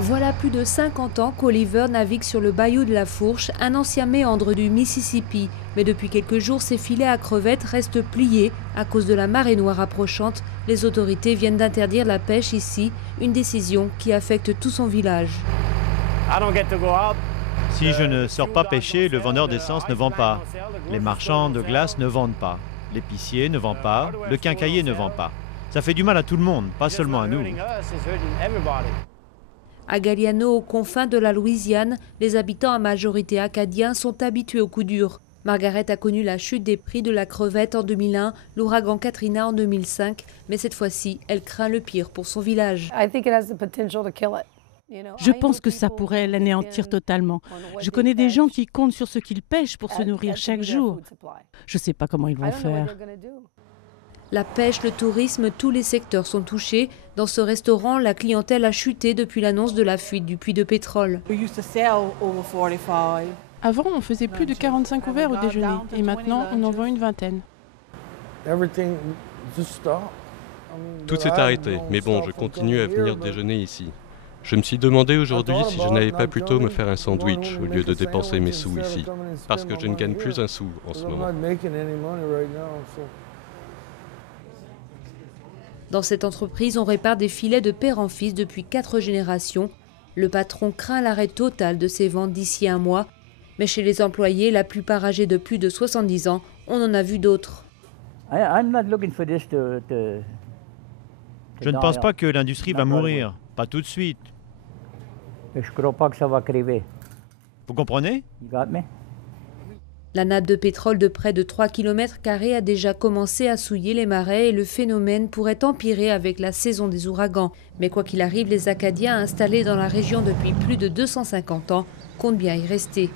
Voilà plus de 50 ans qu'Oliver navigue sur le bayou de la Fourche, un ancien méandre du Mississippi. Mais depuis quelques jours, ses filets à crevettes restent pliés à cause de la marée noire approchante. Les autorités viennent d'interdire la pêche ici, une décision qui affecte tout son village. Si je ne sors pas pêcher, le vendeur d'essence ne vend pas. Les marchands de glace ne vendent pas. L'épicier ne vend pas. Le quincaillier ne vend pas. Ça fait du mal à tout le monde, pas seulement à nous. À Galliano, aux confins de la Louisiane, les habitants à majorité acadiens sont habitués aux coups durs. Margaret a connu la chute des prix de la crevette en 2001, l'ouragan Katrina en 2005, mais cette fois-ci, elle craint le pire pour son village. Je pense que ça pourrait l'anéantir totalement. Je connais des gens qui comptent sur ce qu'ils pêchent pour se nourrir chaque jour. Je ne sais pas comment ils vont faire. La pêche, le tourisme, tous les secteurs sont touchés. Dans ce restaurant, la clientèle a chuté depuis l'annonce de la fuite du puits de pétrole. Avant, on faisait plus de 45 couverts au déjeuner et maintenant, on en vend une vingtaine. Tout s'est arrêté, mais bon, je continue à venir déjeuner ici. Je me suis demandé aujourd'hui si je n'allais pas plutôt me faire un sandwich au lieu de dépenser mes sous ici, parce que je ne gagne plus un sou en ce moment. Dans cette entreprise, on répare des filets de père en fils depuis 4 générations. Le patron craint l'arrêt total de ses ventes d'ici un mois. Mais chez les employés, la plupart âgés de plus de 70 ans, on en a vu d'autres. Je ne pense pas que l'industrie va mourir, pas tout de suite. Je crois pas que ça va crever. Vous comprenez? La nappe de pétrole de près de 3 km² a déjà commencé à souiller les marais et le phénomène pourrait empirer avec la saison des ouragans. Mais quoi qu'il arrive, les Acadiens installés dans la région depuis plus de 250 ans comptent bien y rester.